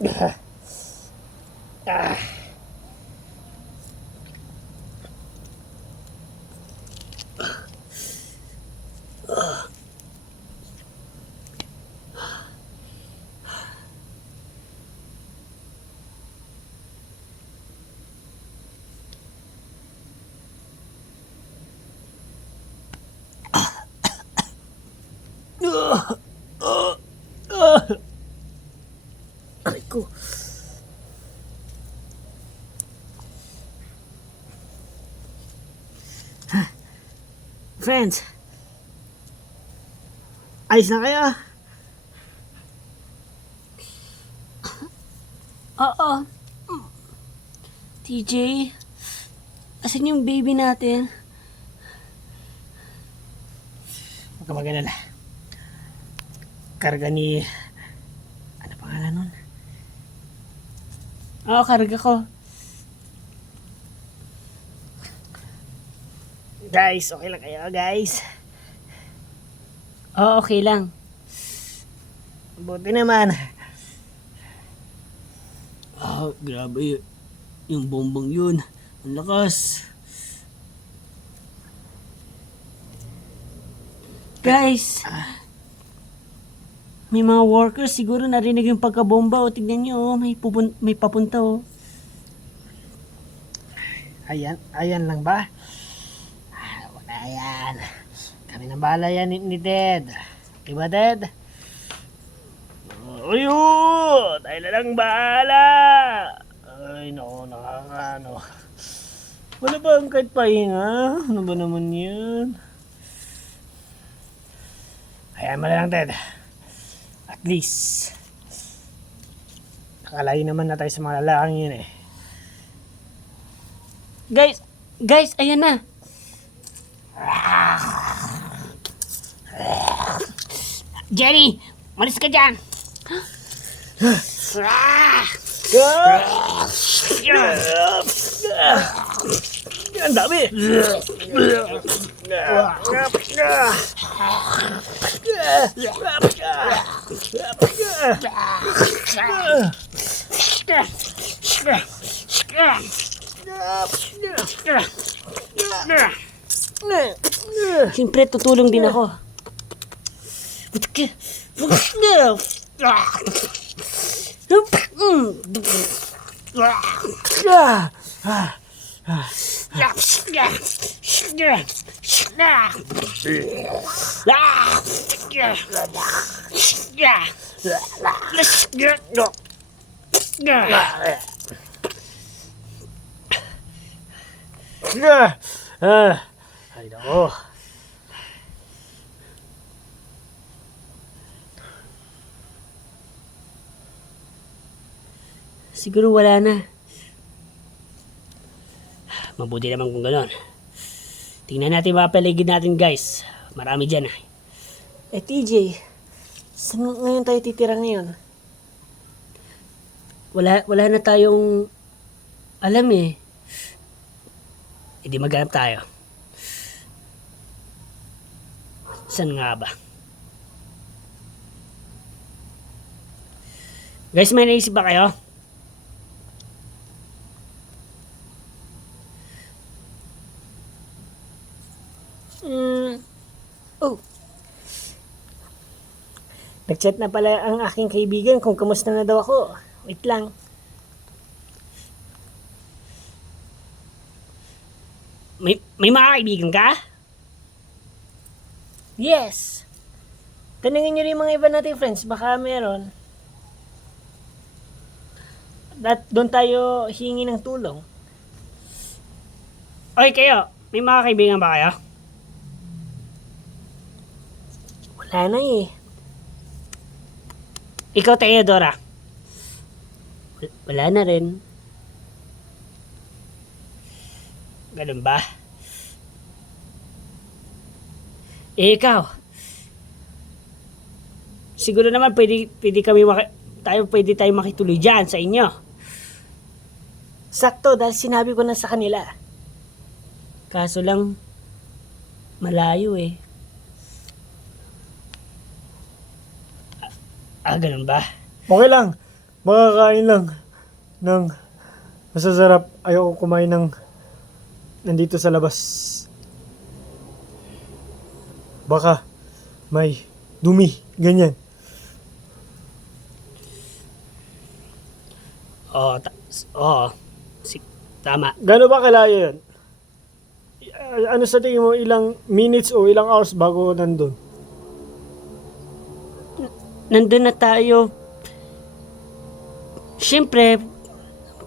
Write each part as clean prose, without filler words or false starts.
Ah. Aray ko. Friends, ayos na kayo? Oo. TJ, asan yung baby natin? Huwag ka mag-alala. Karga ni... Ano pangalan nun? Oo, karga ko. Guys, okay lang kayo guys? Oo, okay lang. Buti naman. Grabe. Yung bombang yun. Ang lakas. Guys, may mga workers siguro narinig yung pagkabomba. O, tignan nyo, may papunta. Oh. Ayan lang ba? Wala yan. Kami nang bahala yan ni Ted. Diba Ted? Uyo! Tayo na lang bahala! Ay, naku, nakakaano. Wala ba ang kahit pahinga? Ano ba naman yan? Ayan mo na lang, Ted. At least, nakalayo naman na tayo sa mga lalaking yun eh. Guys, ayan na. Jenny, malis ka dyan. Ang dami! Siyempre, tutulong din ako. Ay, nako. Siguro wala na. Mabuti naman kung gano'n. Tingnan natin mga paligid natin, guys. Marami dyan. TJ, saan ngayon tayo titira ngayon? Wala na tayong alam eh. Hindi maghanap tayo. Saan nga ba? Guys, may naisip ba kayo? Oh. Nag-chat na pala ang aking kaibigan kung kamusta na daw ako. Wait lang. May mga kaibigan ka? Yes. Tanungin nyo rin mga iba nating friends. Baka meron. Doon tayo hingi ng tulong. Okay kayo, may mga kaibigan ba kayo? Wala na eh. Ikaw, Theodora? Wala na rin. Ganun ba? Ikaw? Siguro naman pwede tayo makituloy dyan sa inyo. Sakto dahil sinabi ko na sa kanila. Kaso lang, malayo eh. Ganun ba? Okay lang. Makakain lang ng masasarap. Ayoko kumain ng nandito sa labas. Baka may dumi, ganyan. Oo, oo. Tama. Gano'n ba kalayo yun? Ano sa tingin mo, ilang minutes o ilang hours bago nandun? Nandun na tayo. Siyempre,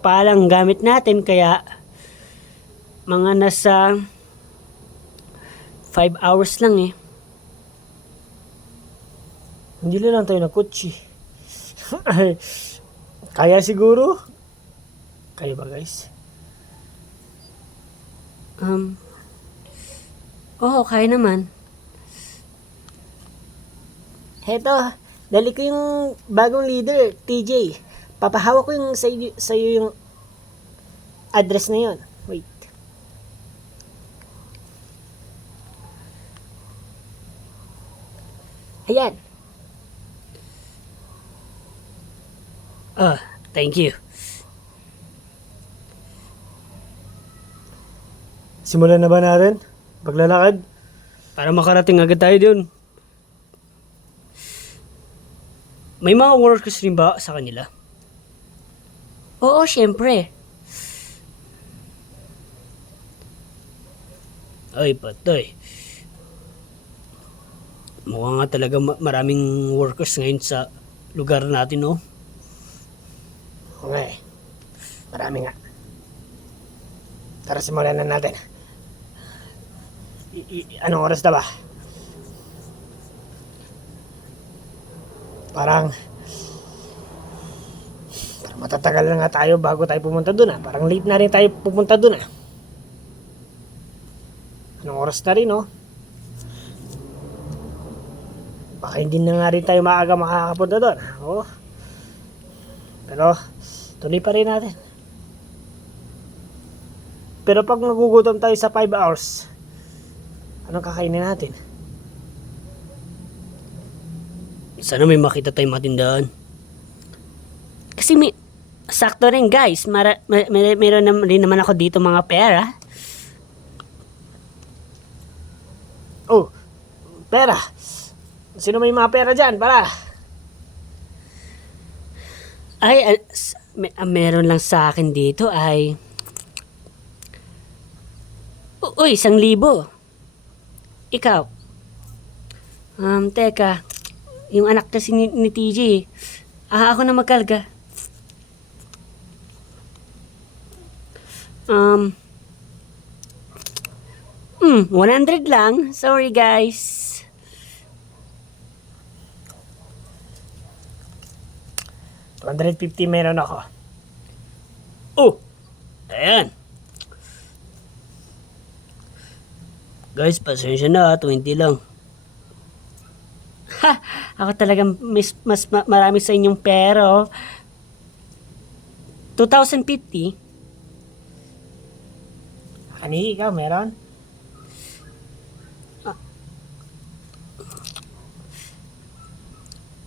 palang gamit natin kaya mga nasa 5 hours lang eh. Hindi na lang tayo nagkotse. Ay, kaya siguro? Kaya ba guys? Oo, kaya naman. Heto, dali ko yung bagong leader, TJ. Papahawak ko yung sa'yo yung address na yun. Wait. Ayan. Thank you. Simulan na ba natin? Paglalakad? Para makarating agad tayo dun. May mga workers rin ba sa kanila? Oo, syempre. Ay, patay. Mukhang nga talaga maraming workers ngayon sa lugar natin, no? Okay. Marami nga. Tara, simulan na natin. Anong oras na ba? Parang matatagal na nga tayo bago tayo pumunta dun ah. Parang late na rin tayo pupunta dun ah. Anong oras na rin oh? Baka hindi na nga rin tayo maaga makakapunta dun. Oh. Pero tuloy pa rin natin. Pero pag nagugutom tayo sa 5 hours, anong kakainin natin? Sana may makita tayong matindahan. Kasi sakto rin guys, meron rin naman ako dito mga pera. Oh, pera. Sino may mga pera dyan? Para. Ay, meron lang sa akin dito ay... Uy, 1,000. Ikaw. Teka. Yung anak kasi ni TJ. Ako na magkalga. 100 lang. Sorry guys. $250 meron ako. Oh! Ayan. Guys, pasensya na, 20 lang. Ha! Ako talagang mas marami sa inyong pero 2,050. Ani, ikaw meron?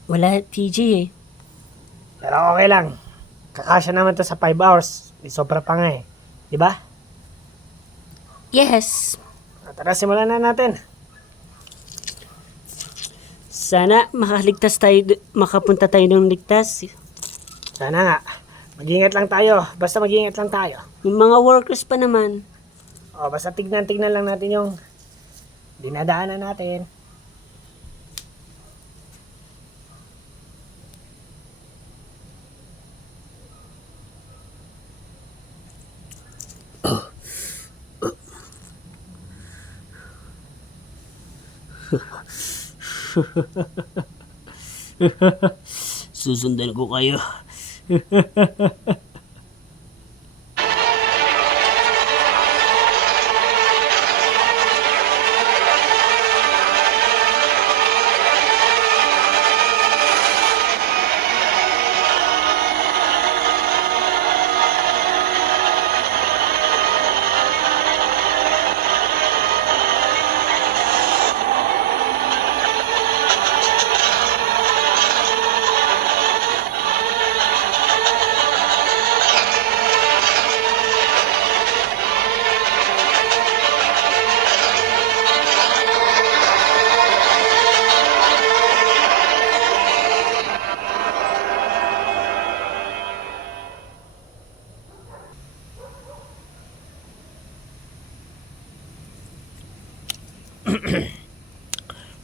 Wala TJ eh. Pero okay lang. Kakasya naman to sa 5 hours. May sobra pa nga eh. Diba? Yes. Tara, simulan na natin. Sana makapunta tayo ng ligtas. Sana nga. Mag-ingat lang tayo. Basta mag-ingat lang tayo. Yung mga workers pa naman. O, basta tignan lang natin yung dinadaanan natin. Susundan ko kayo.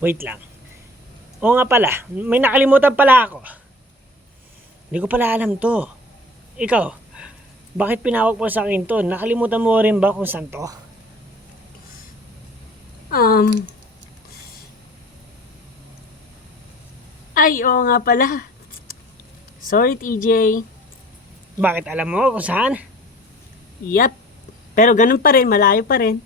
Wait lang. Oo nga pala, may nakalimutan pala ako. Hindi ko pala alam to. Ikaw, bakit pinawag mo sa akin to? Nakalimutan mo rin ba kung saan to? Ay, oo nga pala. Sorry, TJ. Bakit alam mo kung saan? Yep. Pero ganun pa rin, malayo pa rin.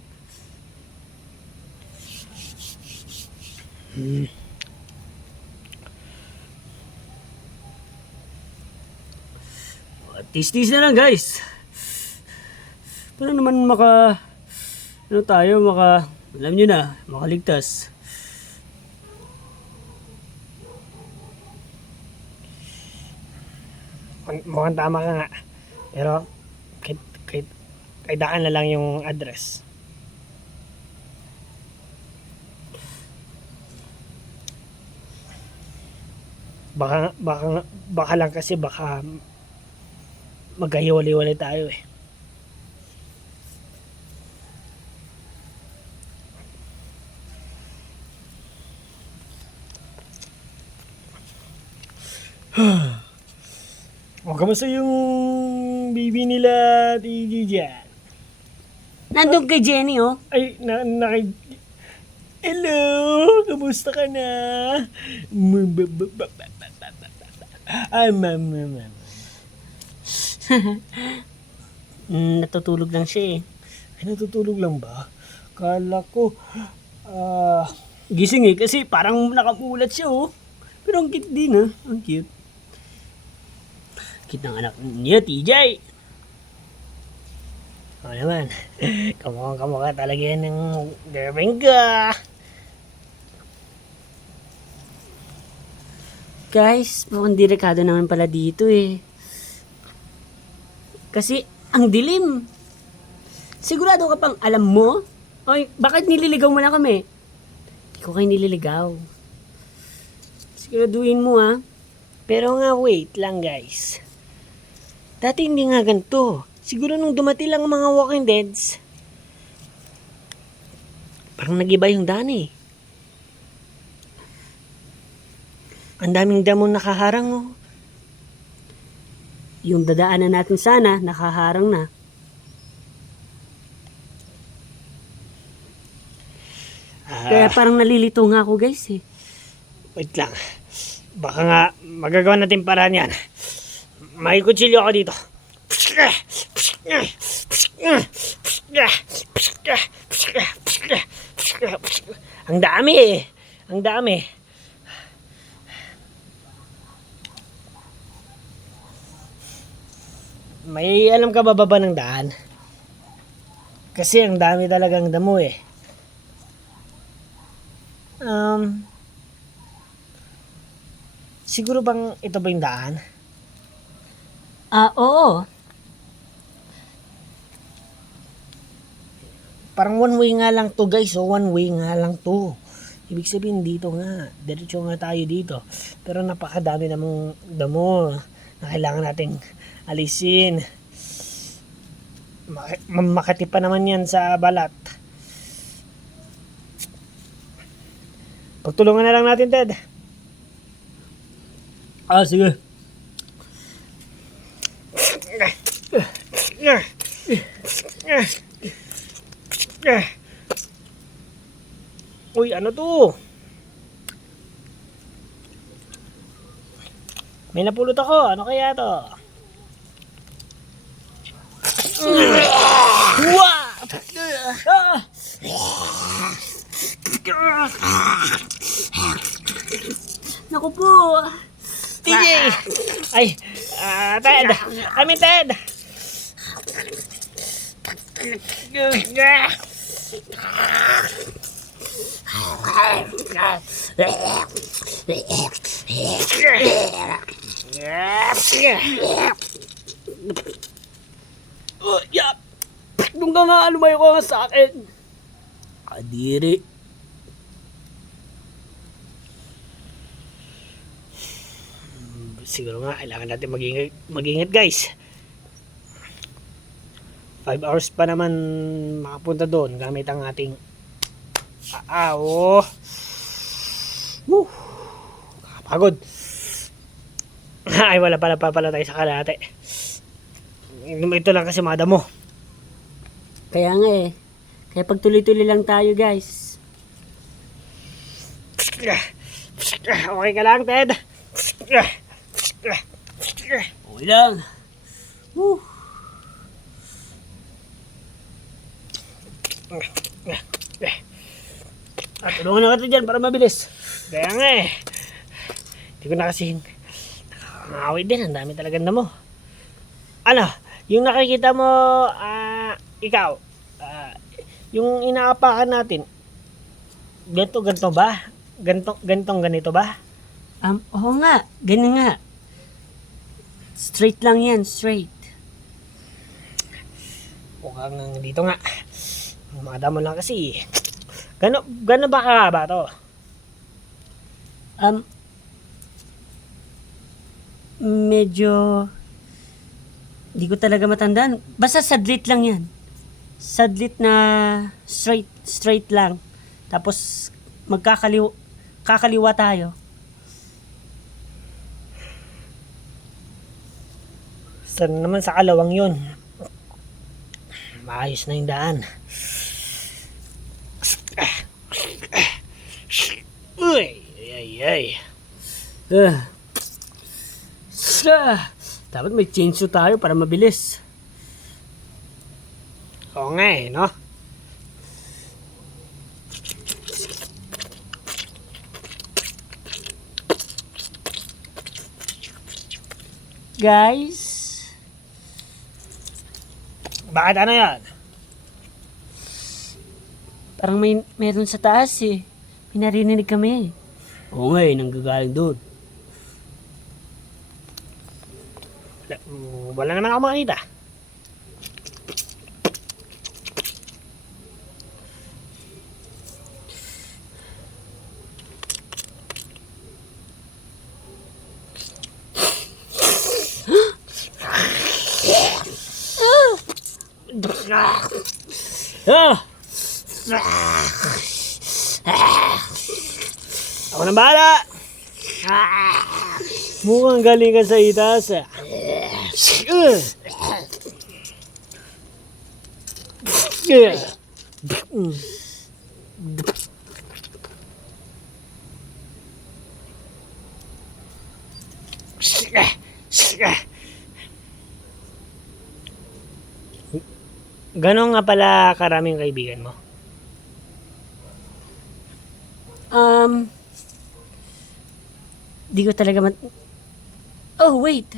Tis-tis na lang, guys. Para naman alam nyo na, makaligtas. Mukhang tama ka nga. Pero, kahit daan na lang yung address. Baka lang kasi baka magkahiwalay-walay tayo eh. O, kamusta yung baby nila, TJ dyan? Nandun kay Jenny, oh. Ay, hello! Kamusta ka na? Ay, mama. Natutulog lang siya, eh. Ay, natutulog lang ba? Kala ko, gising eh, kasi parang nakamulat siya, oh. Pero ang cute din, ah. Ang cute. Cute ng anak niya, TJ. Oo naman, kamukha talaga yan ng girlfriend ka. Guys, mukhang delikado naman pala dito, eh. Kasi, ang dilim. Sigurado ka pang alam mo? Oy, bakit nililigaw mo na kami? Hindi ko kayo nililigaw. Siguraduhin mo, ha? Pero nga, wait lang guys. Dati hindi nga ganito. Siguro nung dumating lang ang mga Walking Deads, parang nag-iba yung daan eh. Ang daming damong nakaharang, oh. Yung dadaanan natin sana, nakaharang na. Kaya parang nalilito nga ako, guys, eh. Wait lang. Baka nga magagawa natin paraan yan. May kutsilyo ako dito. Ang dami eh. Ang dami. May alam ka ba baba ng daan? Kasi ang dami talagang damo eh. Siguro bang ito ba yung daan? Oo. Parang one way nga lang to guys. So one way nga lang to. Ibig sabihin dito nga. Diretso nga tayo dito. Pero napakadami namang damo na kailangan nating alisin. Makati pa naman yan sa balat. Pagtulungan na lang natin, Ted. Sige. Uy, ano to? May napulot ako. Ano kaya to? Naku po. TJ! Ay, Ted! I mean, Ted! Yap! Nung ka nga, lumayo ka nga sa akin. Kadiri. Siguro nga, kailangan natin mag-ingat guys. 5 hours pa naman makapunta doon gamit ang ating Woo! Pagod. Ay, wala pala tayo sa kalahati. Ito lang kasi mga damo. Kaya nga eh. Kaya pagtuloy-tuloy lang tayo guys. Okay ka lang, Ted? Okay lang. Woo. Tulungan na kita dyan para mabilis. Kaya nga eh. Hindi ko na kasi nakakangawit din. Ang dami talagang damo. Ano? Yung nakikita mo, ikaw, yung inaapakan natin, ganito ba? Ganito ba? Oo nga. Ganun nga. Straight lang yan. Straight. Mukhang dito nga. Mga damo lang kasi. Gano ba kahaba to? Medyo di ko talaga matandaan. Basta sadlit lang yan. Sadlit na straight lang. Tapos kakaliwa tayo. Saan naman sa kalawang yun? Maayos na yung daan. Uy! Ay. Dapat may chainsaw tayo para mabilis. Oo nga eh, no? Guys, Bakit ano yan? parang meron sa taas eh. May narinig kami. Oo nga eh, nanggagaling doon. Wala naman ako makita. Ako na bahala. Mukhang galing ka sa itaas. Ganon nga pala karaming kaibigan mo? Di ko talaga Oh, wait.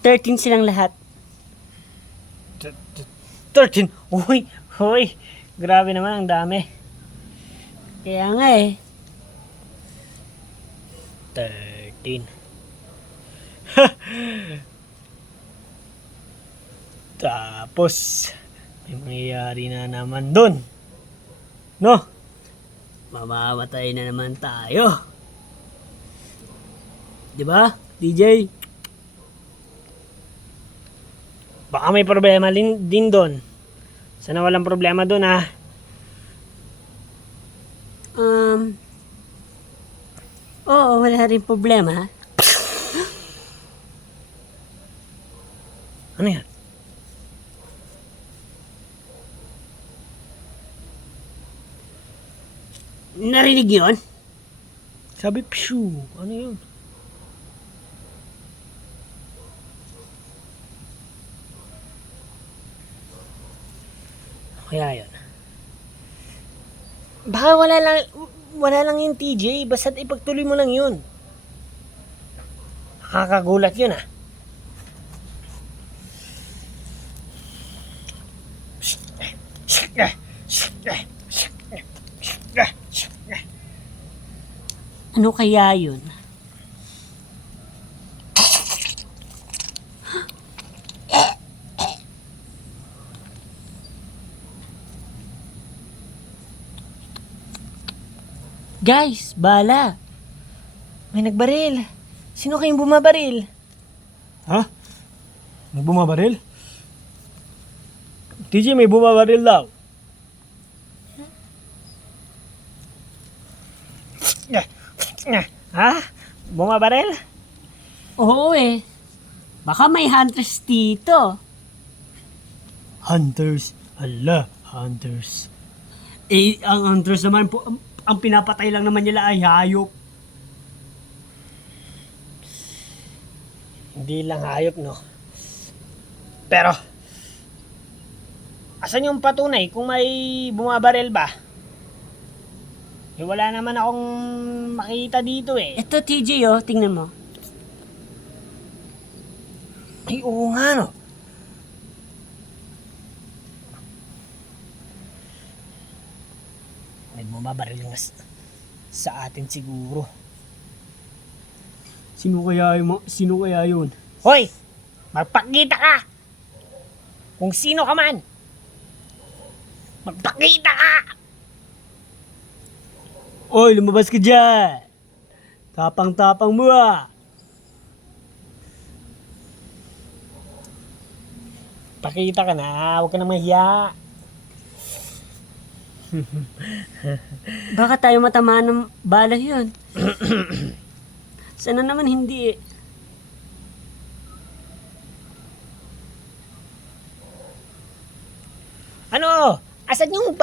13 silang lahat. 13? Uy! Grabe naman, ang dami. Kaya nga eh. 13. Tapos, may mangyayari na naman dun. No? Mamamatay na naman tayo. Di ba, DJ? Baka may problema din dun. Sana walang problema dun, ha? Oo, wala rin problema. Ano yan? Narinig yun? Sabi, pshoo. Ano yun? Kaya yun. Baka wala lang yung TJ. Basta ipagtuloy mo lang yun. Nakakagulat yun, ah. Ano kaya yun? Guys, bala. May nagbaril. Sino kayong bumabaril? Ha? May bumabaril? TJ, may bumabaril daw. Ha? Bumabaril? Oo eh. Baka may hunters dito. Hunters. Ala, hunters. Eh, ang hunters naman po, ang pinapatay lang naman nila ay hayop. Hindi lang hayop, no? Pero, asan yung patunay kung may bumabaril ba? Eh, wala naman akong makita dito eh. Ito TJ oh, tingnan mo. Ay, oo nga, no? May bumabaril nga sa atin siguro. Sino kaya yun? Hoy! Magpakita ka! Kung sino ka man! Magpakita ka! Oy, lumabas ka dyan! Tapang-tapang mo ah! Pakita ka na, huwag ka na mahiya. Baka tayo matamaan ng bala yun. Sana naman hindi eh. Ano? Asan yung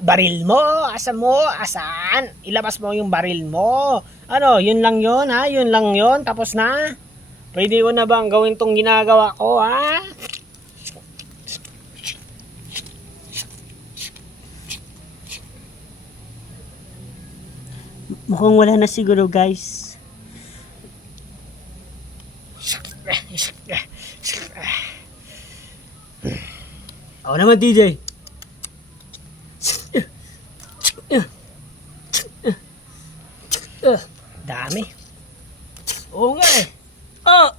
baril mo? Asan mo? Asan? Ilabas mo yung baril mo. Ano? Yun lang yun, ha? Yun lang yun? Tapos na? Pwede ko na bang gawin tong ginagawa ko, ha? Mukhang wala na siguro guys. Ako naman DJ. Dami. Oo nga eh. Ah!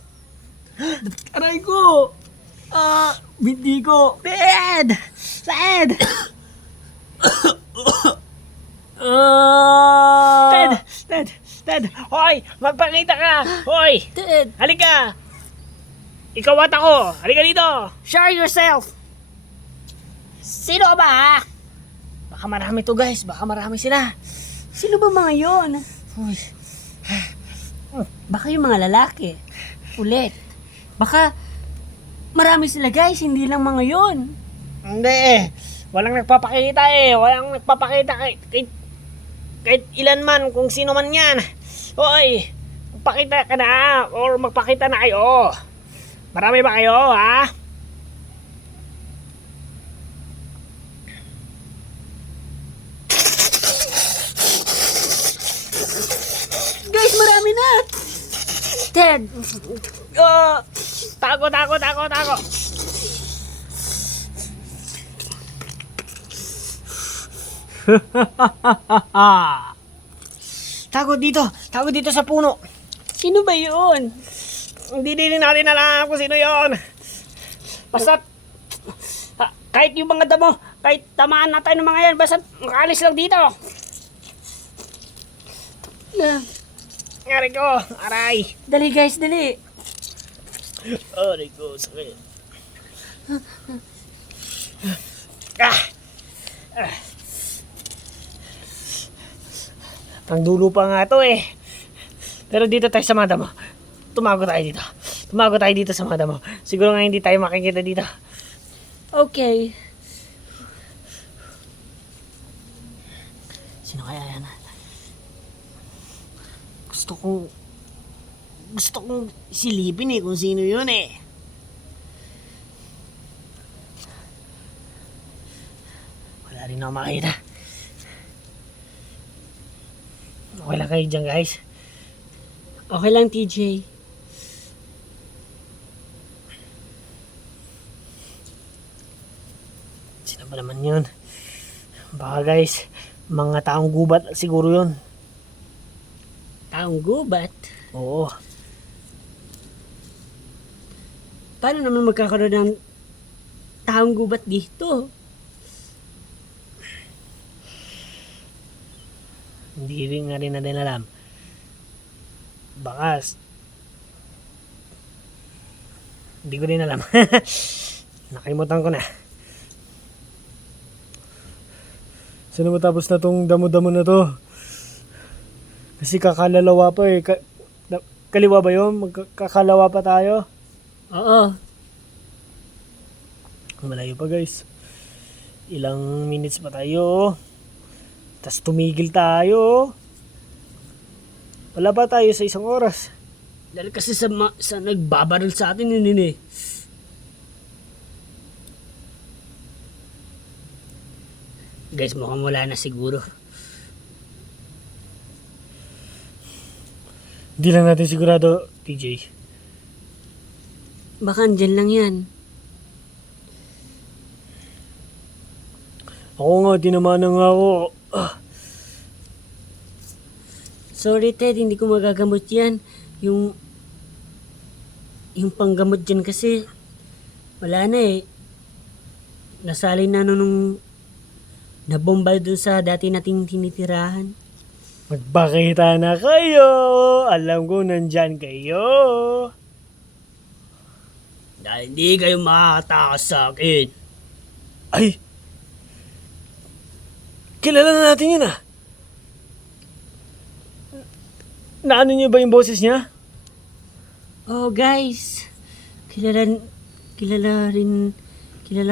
Aray ko! Hindi ko. Ted! Ted! Ted! Ted! Ted! Hoy! Magpakita ka! Hoy! Ted! Halika! Ikaw at ako! Halika dito! Show yourself! Sino ka ba, ha? Baka marami to, guys. Baka marami sila. Sino ba mga yon? Uy. Baka yung mga lalaki. Ulit. Baka marami sila guys, hindi lang mga yon. Hindi eh. Walang nagpapakita eh. Walang nagpapakita kahit ilan man, kung sino man yan. Hoy! Magpakita ka na or magpakita na kayo. Marami ba kayo, ha? Guys, marami na! Ted! Tago. Tago dito sa puno. Sino ba yun? Hindi din natin alam kung sino yon. Basta, kahit yung mga damo, kahit tamaan natin ng mga yan, basta makaalis lang dito. Aray ko, aray. Dali guys, dali. Aray ko, sakit. Ah! Ang dulo pa nga to eh. Pero dito tayo sa mga damo. Tumago tayo dito sa mga damo. Siguro nga hindi tayo makikita dito. Okay. Sino kaya yan? Gusto kong silipin eh kung sino yun eh. Wala rin ako makita. Okay lang kayo dyan, guys. Okay lang TJ. Sino ba naman yun? Baka guys, mga taong gubat siguro yun. Taong gubat. Oo. Paano naman magkakaroon ng taong gubat dito? Hindi rin nga rin natin alam. Baka hindi ko rin alam. Nakalimutan ko na. Sana matapos na tong damo-damo na to. Kasi kakalalawa pa eh. Kaliwa ba yun? Magkakalawa pa tayo? Oo. Malayo pa guys. Ilang minutes pa tayo. Tapos tumigil tayo. Wala pa tayo sa 1 oras. Dahil kasi sa nagbabaril sa atin yun eh. Guys, mukhang wala na siguro. Hindi lang natin sigurado, TJ. Baka andyan lang yan. Ako nga, tinamaan na nga ako. Sorry Ted, hindi ko magagamot yan. Yung panggamot dyan kasi, wala na eh. Nasali na nung nabombay dun sa dati nating tinitirahan. Magpakita na kayo. Alam ko nandyan kayo. Dahil hindi kayo makakatakas sa akin. Ay! Kilala na natin yun ah. Naano niyo ba yung boses niya? Oh guys, kilala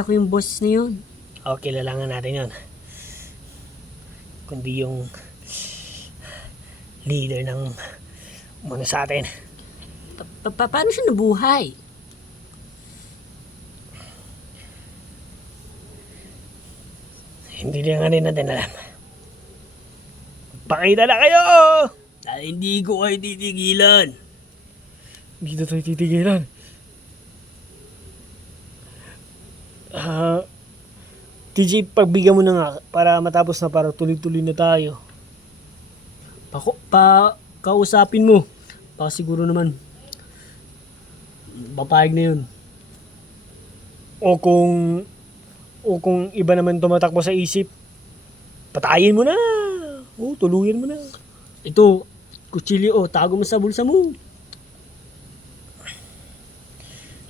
ko yung boss na yun. Oo, kilala nga natin yun. Kundi yung leader ng muna sa atin. Paano siya nabuhay? Hindi lang rin natin alam. Pakita na kayo! Dahil hindi ko kayo titigilan. Dito tayo titigilan. TJ, pagbigyan mo na nga para matapos na, para tuloy-tuloy na tayo. Kausapin mo. Baka siguro naman papayag na yun. O kung iba naman tumatakbo sa isip, patayin mo na. O, tuluyan mo na. Ito, kutsilyo, tago mo sa bulsa mo.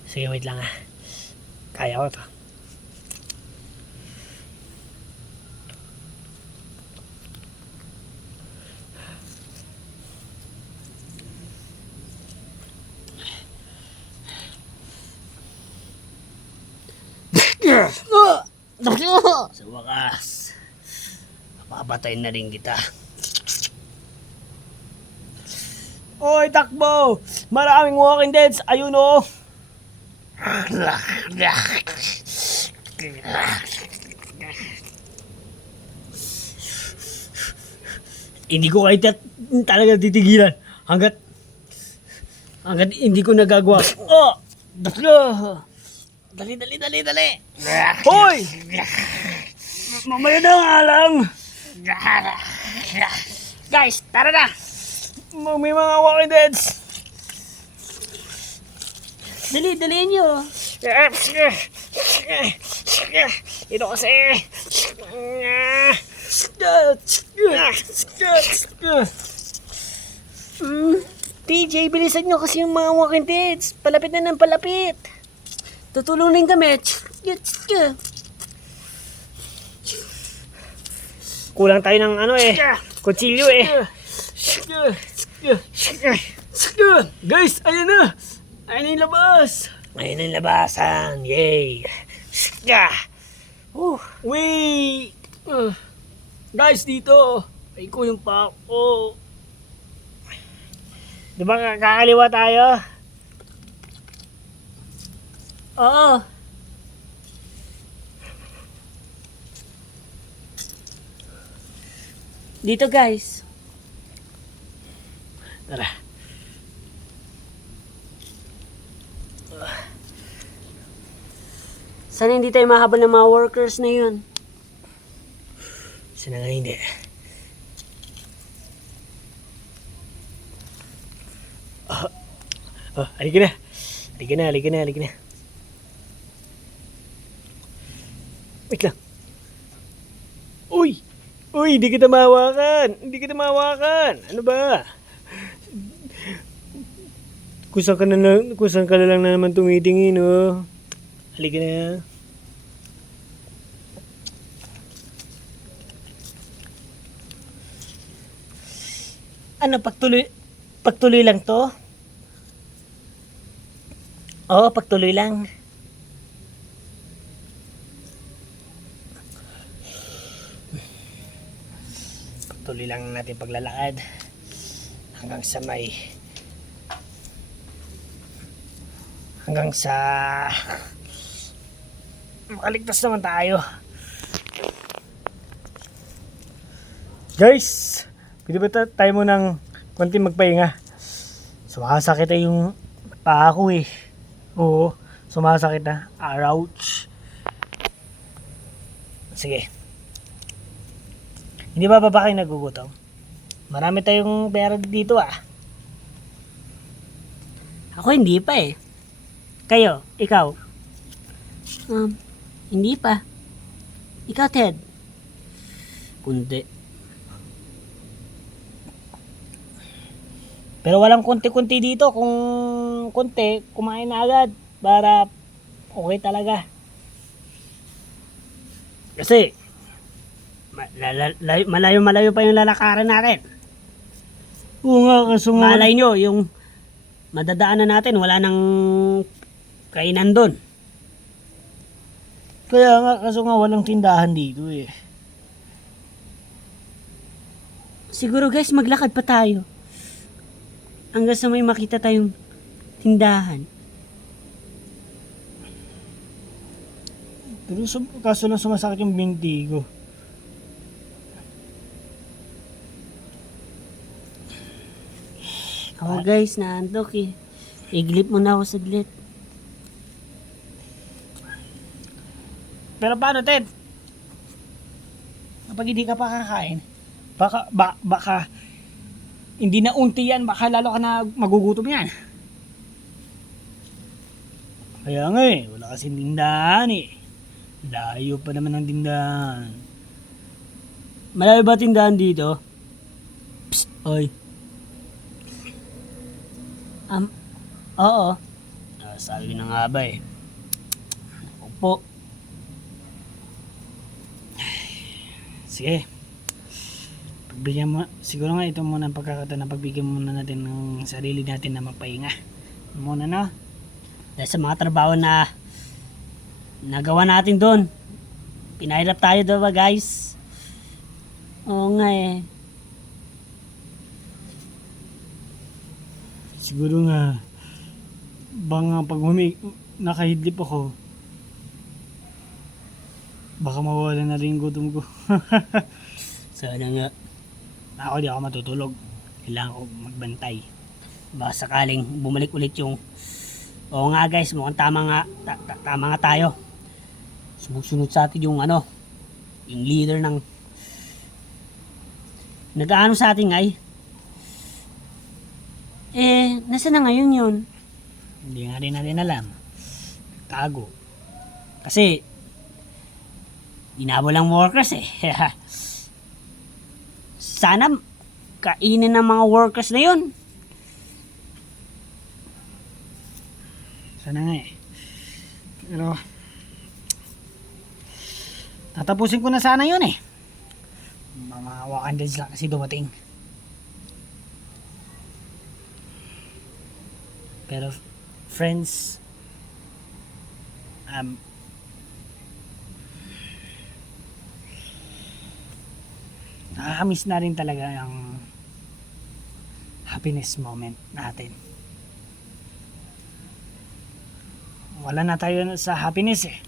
Sige, wait lang ah. Kaya ko to. Sa wakas, mapapatay na rin kita. Oy, takbo! Maraming walking deads! Ayun o! Hindi ko kayo talaga titigilan hanggat hindi ko nagagawa. Oh! Dali! Hoy! Mamaya na nga lang! Guys, tara na! May mga walking deads! Dali nyo. Ito kasi! TJ, bilisan nyo kasi yung mga walking deads. Palapit na ng palapit. Tutulungin kami. Kulang tayo ng ano eh. Kutsilyo eh. Guys, ayun na. Ayun na yung labas. Ayun ang labasan. Yay! Wait. Guys, dito. Ay ko yung pako. Di ba kakaliwa tayo? Oo. Dito guys. Tara. Sana hindi tayo mahabol ng mga workers na yun. Sana nga hindi. Halika na. Halika na. Wait lang. Uy! Uy, hindi kita mahawakan! Ano ba? Kung saan ka na lang naman tumitingin, oh. Halika na. Ano, pagtuloy lang to? Oo, pagtuloy lang. Pagtuloy lang natin paglalakad hanggang sa hanggang sa makaligtas naman tayo. Guys, pwede ba tayo mo ng konti magpahinga? Sumasakit na yung paa ko eh. Oo, sumasakit na. Ouch. Sige. Hindi ba kayo nagugutom? Marami tayong pera dito ah. Ako hindi pa eh. Kayo, ikaw. Hindi pa. Ikaw, Ted? Kundi. Pero walang konti-konti dito. Kung konti, kumain na agad. Para okay talaga. Kasi, malayo pa yung lalakaran natin. Oo nga, kaso nga. Malay nyo, yung madadaanan natin, wala nang kainan doon. Kaya nga, kaso nga walang tindahan dito eh. Siguro guys, maglakad pa tayo. Hanggang sa may makita tayong tindahan. Pero kaso lang sumasakit yung binti ko. Ako guys, naantok eh. Iglip mo na ako saglit. Pero paano, Ted? Kapag hindi ka pa kakain, baka hindi na unti yan, baka lalo ka na magugutom yan. Kaya nga eh, wala kasing tindahan eh. Layo pa naman ang tindahan. Malayo ba tindahan dito? Psst, oy. Oo. Sabi na nga ba eh. Opo. Sige. Pagbigyan mo, siguro nga ito muna ang pagkakataon na pagbigyan muna natin ng sarili natin na magpahinga. Muna na. Dahil sa mga trabaho na nagawa natin doon. Pinahirap tayo doon ba guys? Oo nga eh. Siguro nga baka pag nakahidlip ako, baka mawala na rin yung gutom ko. Sana nga. Ako di ako matutulog. Kailangan ko magbantay. Baka sakaling bumalik ulit yung... Oo nga guys, mukhang tama nga, tama nga tayo. Sunod sa atin yung ano, yung leader ng... Nag-aano sa atin ay? Nasa na ngayon yun? Hindi nga rin natin alam. Tago. Kasi, Inabol ang workers eh. Sana kainin ng mga workers na yun. sana nga eh. Pero, tatapusin ko na sana yun eh. Mga walking days lang kasi dumating. Pero, friends, nakakamiss na rin talaga ang happiness moment natin. Wala na tayo sa happiness eh.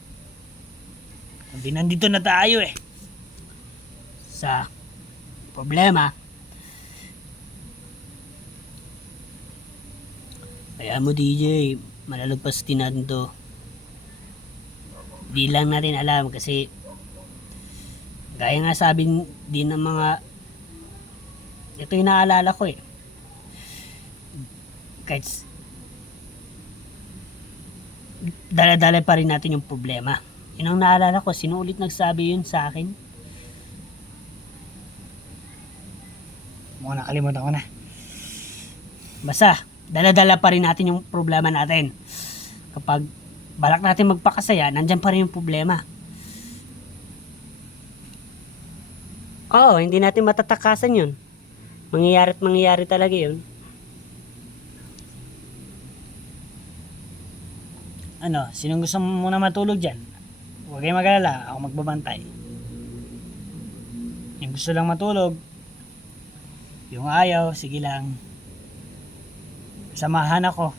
Kundi nandito na tayo eh. Sa problema. Kaya mo DJ, malalagpas din natin to. Di lang natin alam kasi gaya nga sabi din ng mga ito yung naalala ko eh. Kahit dala-dala pa rin natin yung problema. Yun ang naalala ko. Sino ulit nagsabi yun sa akin? Mukhang nakalimutan ko na. Basta, dala-dala pa rin natin yung problema natin. Kapag balak natin magpakasaya, nandyan pa rin yung problema. Oo, hindi natin matatakasan yun. mangyayari at mangyayari talaga yun. Ano, sinong gusto muna matulog dyan? Huwag kayong mag-alala, ako magbabantay. Yung gusto lang matulog, yung ayaw, sige lang. Samahan ako.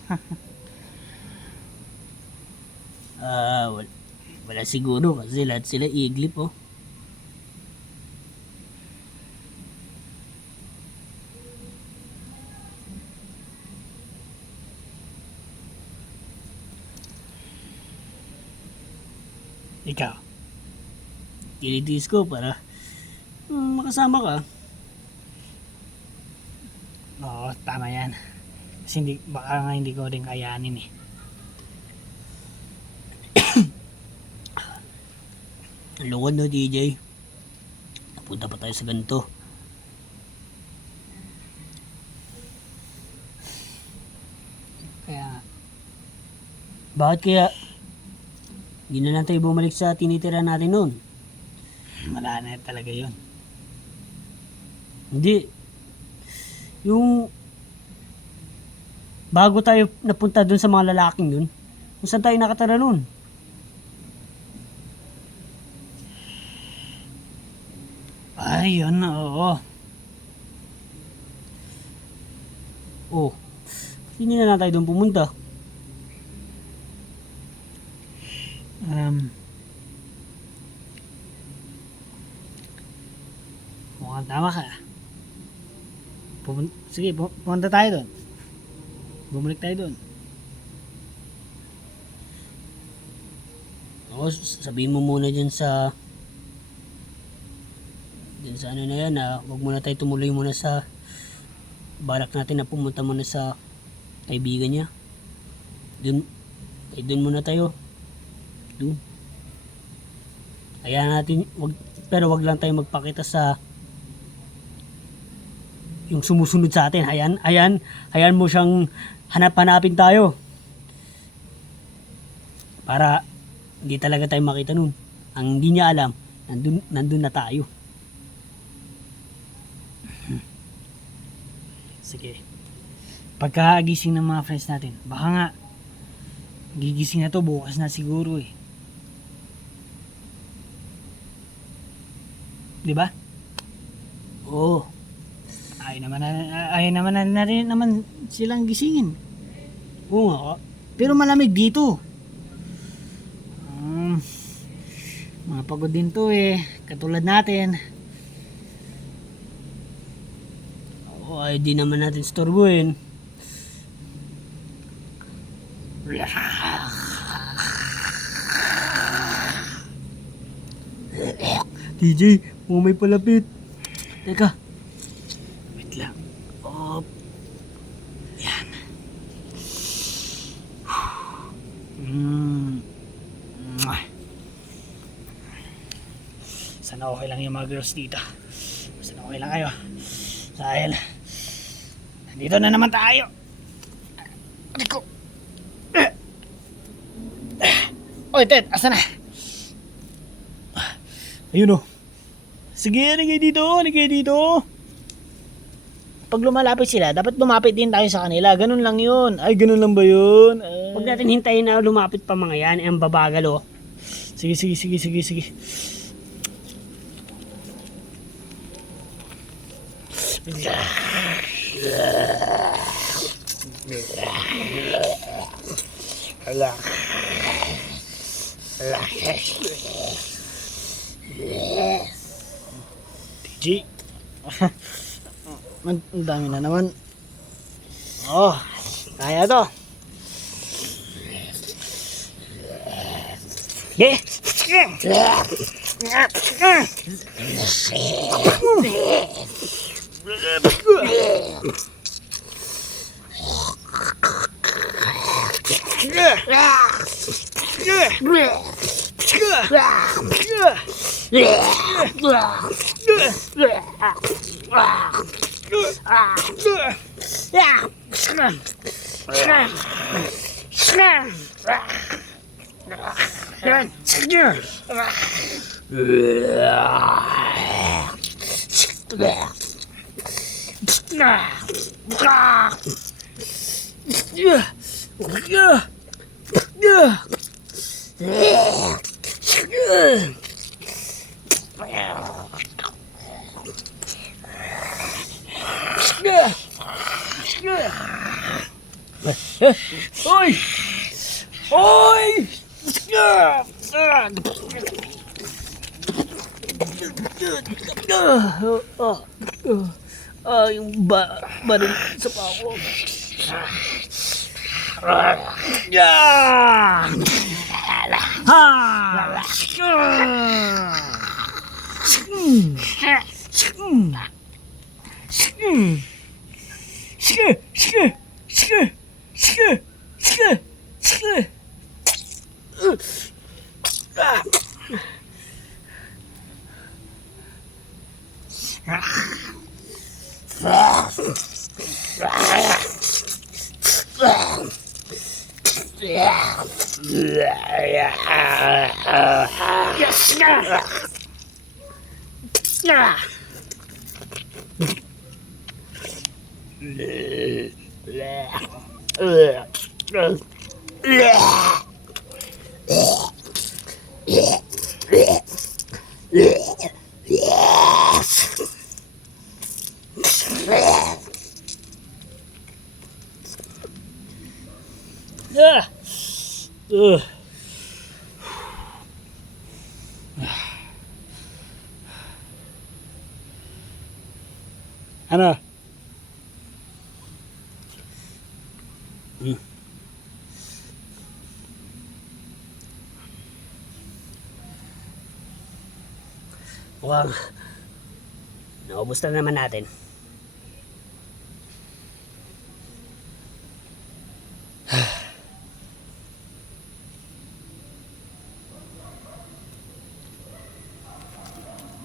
Wala siguro kasi lahat sila iglip oh. Ikaw. Tinitis ko para makasama ka. Oo, tama yan. Kasi baka nga hindi ko rin kayanin eh. Ang lungkot no, DJ. Napunta pa tayo sa ganito. Kaya, Bakit kaya hindi na lang tayo bumalik sa tinitira natin noon? wala na talaga yun. Hindi. Yung bago tayo napunta dun sa mga lalaking dun, kung saan tayo nakatara noon? Ay, yun na, oo. Oh, hindi na lang tayo dun pumunta. Mukhang tama ka. Sige, pumunta tayo doon. Bumalik tayo doon. Oo, sabihin mo muna dyan sa ano na yan na huwag muna tayo tumuloy muna sa balak natin na pumunta muna sa kaibigan niya. Dun muna tayo. Dun. Kaya natin, pero wag lang tayo magpakita sa yung sumusunod sa atin. Hayaan mo siyang hanapin tayo. Para hindi talaga tayo makita nun. Ang hindi niya alam, nandun na tayo. Sige. Pagkagising ng mga friends natin, baka nga gigising na to bukas na siguro eh. Di ba? Oo. Ayaw naman na rin naman silang gisingin. Oo nga. Pero malamig dito. Mga pagod din to eh. Katulad natin. Oo, ay di naman natin storbuhin. DJ, may palapit. Teka. Wait lang. Oh. Yan. Sana okay lang yung mga girls dito. Sana okay lang kayo. Dahil nandito na naman tayo. Rico. Oy, Ted, asa na? Ayun o. Sige, ligay dito. Pag lumalapit sila, dapat lumapit din tayo sa kanila. Ganun lang yun. Ay, ganun lang ba yun? Huwag natin hintayin na lumapit pa mga yan. Ang babagal oh. Sige. TG. Ang dami na naman. Oh, kaya to. Yeah. Hoy! Hoy! Yung baril sa pako. Ano? Mukhang naubos na naman natin.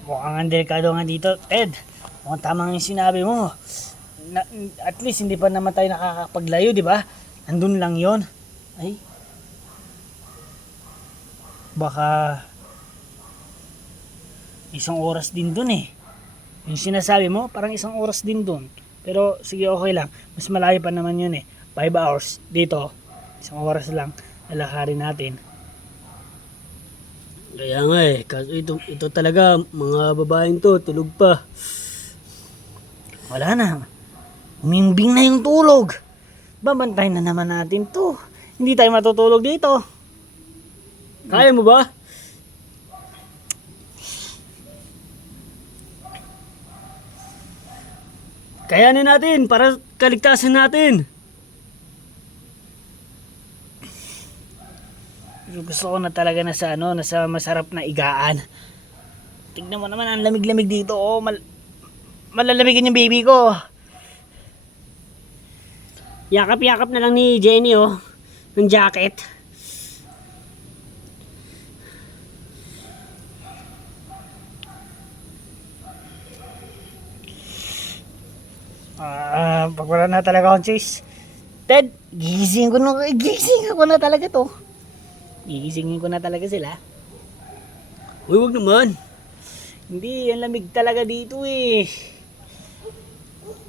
Mukhang ang delikado nga dito, Ted. Mukhang tama yung sinabi mo. At least hindi pa naman tayo nakakapaglayo, di ba? Andun lang yon. Ay. Baka isang oras din dun eh. Yung sinasabi mo, parang isang oras din dun. Pero sige, okay lang. Mas malayo pa naman yun eh. 5 hours. Dito, isang oras lang. Lalakarin natin. Kaya nga eh, kaso ito talaga, mga babaeng to, tulog pa. Wala na. Umimbing na yung tulog. Babantayin na naman natin to. Hindi tayo matutulog dito. Kaya mo ba? Kayanin natin para kaligtasan natin. Gusto ko na talaga na sa nasa masarap na igaan. Tignan mo naman ang lamig-lamig dito. Oh, malalamigin yung baby ko. Yakap-yakap na lang ni Jenny oh, ng jacket. Pag wala na talaga akong choice. Ted, gigising ko na talaga to. Gigisingin ko na talaga sila. Uy, wag naman. Hindi, ang lamig talaga dito eh.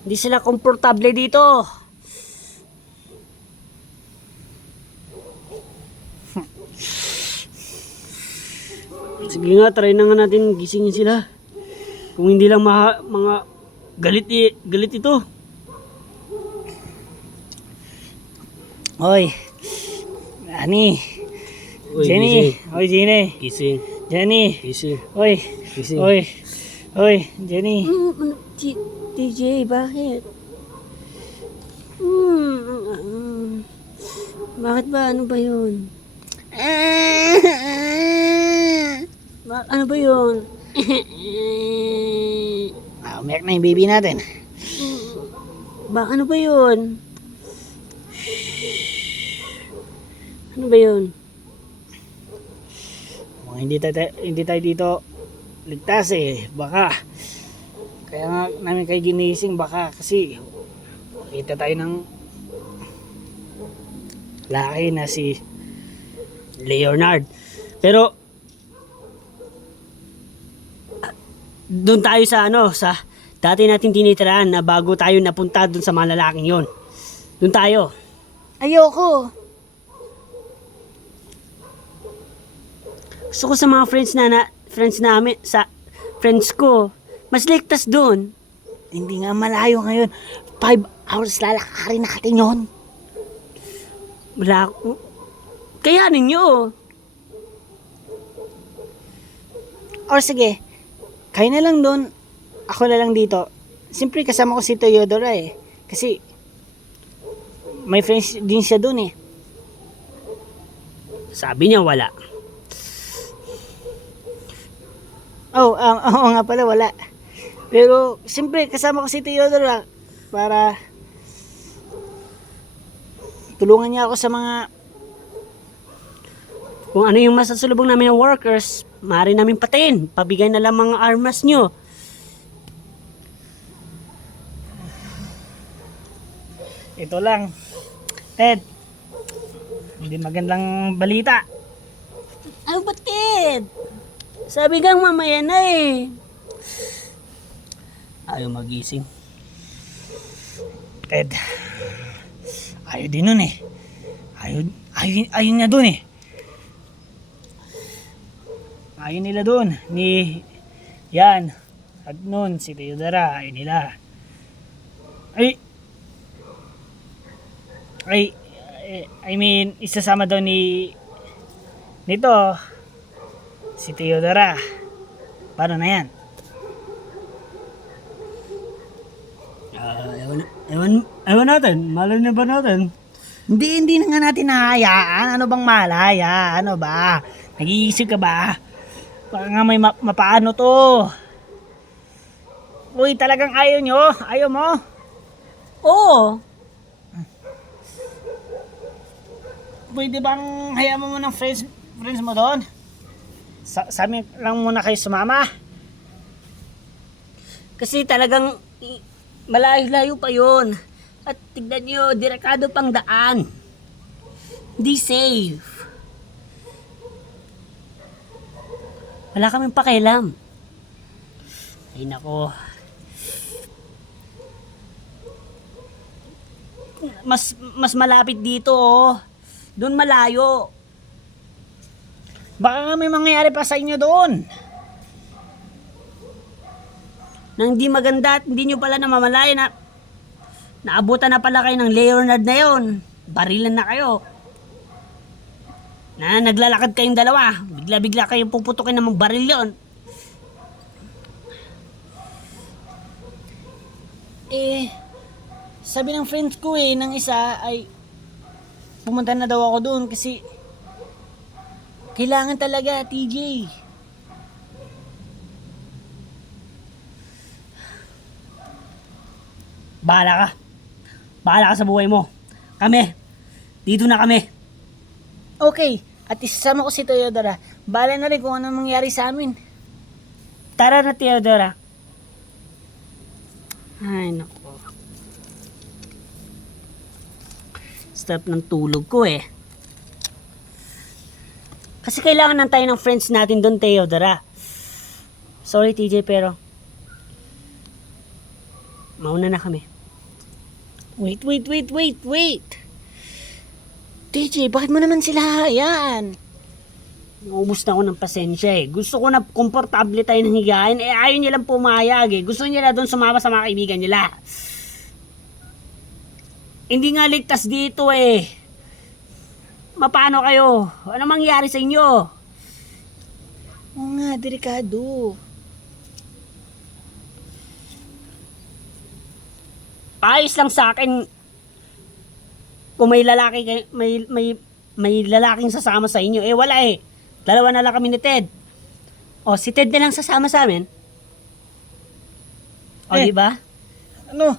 Hindi sila komportable dito. Sige nga, try na nga natin gisingin sila. Kung hindi lang mga galit ito. Hoy, Ani, Uy, Jenny, hoy Jenny, Gising. Jenny, Gising. hoy, Gising. hoy, Jenny. TJ, bakit? Bakit ba? Ano ba yun? Ano ba yun? Umiyak na yung baby natin. Ano ba yun? Ano ba yun? Hindi tayo dito ligtas eh. Baka. Kaya nga namin kayo ginising baka kasi kita tayo ng laki na si Leonard. Pero doon tayo sa dati natin tinitiraan na bago tayo napunta dun sa mga lalaking yon. Dun tayo. Ayoko. Gusto ko sa mga friends namin, sa friends ko, mas ligtas dun. Hindi nga malayo ngayon. 5 hours lalakarin natin yun. Wala akong... Kaya ninyo. Or sige, kayo na lang doon. Ako na lang dito. Siyempre kasama ko si Theodora eh. Kasi may friends din siya doon eh. Sabi niya wala. Oo nga pala, wala. Pero siyempre kasama ko si Theodora para tulungan niya ako sa mga... Kung ano yung masasalubong namin ng workers, maaari namin patayin. Pabigay na lang mga armas nyo. Ito lang. Ted, hindi magandang balita. Ano ba, Ted? Sabi kang mamaya na eh. Ayaw magising. Ted, ayaw din nun eh. Ayaw niya dun eh. Ayaw nila dun. Ni yan. At nun, si Theodora, ayaw nila. I mean, isasama daw nito si Theodora. Paano na yan? Ewan natin. Malay na ba natin? Hindi na nga natin nahayaan. Ano bang malaya? Ano ba? Nag-iisip ka ba? Baka nga may mapaano to. Uy, talagang ayaw nyo? Ayaw mo? Oo. Pwede bang hayaan mo ng friends mo doon? Sa amin lang muna kayo sumama. Kasi talagang malayo-layo pa yun. At tignan nyo, direkado pang daan. Hindi safe. Wala kaming pakialam. Ay nako. Mas malapit dito oh. Doon malayo. Baka nga may mangyayari pa sa inyo doon. Nang hindi maganda at hindi nyo pala namamalaya na naabutan na pala kayo ng Leonard na yon. Barilan na kayo. Na naglalakad kayong dalawa. Bigla-bigla kayong puputukin ng baril yon. Sabi ng friends ko ng isa ay pumunta na daw ako doon kasi kailangan talaga, TJ. Bahala ka. Bahala ka sa buhay mo. Kami. Dito na kami. Okay, at isasama ko si Theodora. Bahala na rin kung ano mangyari sa amin. Tara na, Theodora. Ay, naku. Stop ng tulog ko eh. Kasi kailangan lang tayo ng friends natin doon, Theodora. Sorry, TJ, pero mauna na kami. Wait. TJ, bakit mo naman sila hayaan? Naubos na ako ng pasensya eh. Gusto ko na komportable tayo ng higain. Ayaw niya lang pumayag eh. Gusto niya doon sumama sa mga kaibigan nila. Hindi nga ligtas dito eh. Mapano kayo? Ano mangyari sa inyo? Oo nga, delikado. Ayos lang sa akin kung may lalaki may lalaking sasama sa inyo. Wala eh. Dalawa na lang kami ni Ted. Si Ted na lang sasama sa amin. Di ba? Ano?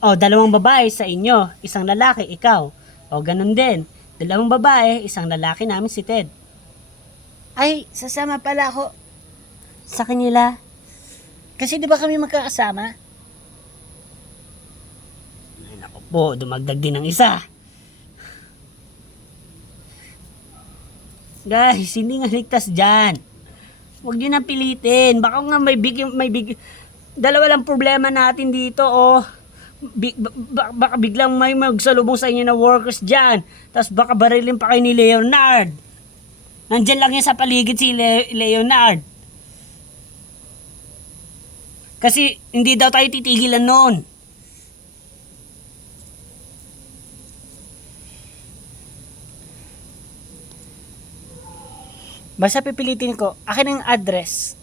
Dalawang babae sa inyo, isang lalaki, ikaw. Ganun din. Dalawang babae, isang lalaki namin si Ted. Ay, sasama pala ako. Sa kanila. Kasi di ba kami magkakasama? Ay, naku po, dumagdag din ng isa. Guys, hindi nga ligtas dyan. Huwag nyo na pilitin. Baka nga may dalawa lang problema natin dito, oh. Baka biglang may magsalubong sa inyo na workers dyan. Tapos baka barilin pa kayo ni Leonard. Nandyan lang yan sa paligid si Leonard. Kasi hindi daw tayo titigilan noon. Basta pipilitin ko, akin ang address.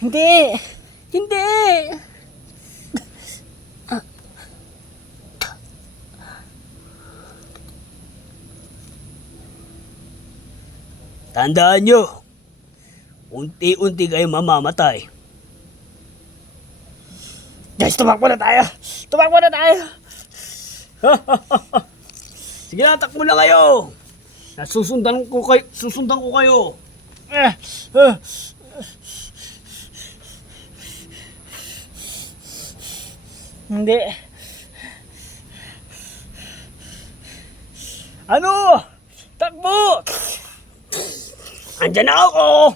Hindi. Hindi. Tandaan nyo, unti-unti kayo mamamatay. Guys, tumakbo na tayo! Tumakbo na tayo! Sige na, takbo na kayo. Susundan ko kayo. Hindi. Ano? Takbo! Andyan na ako.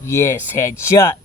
Yes, headshot.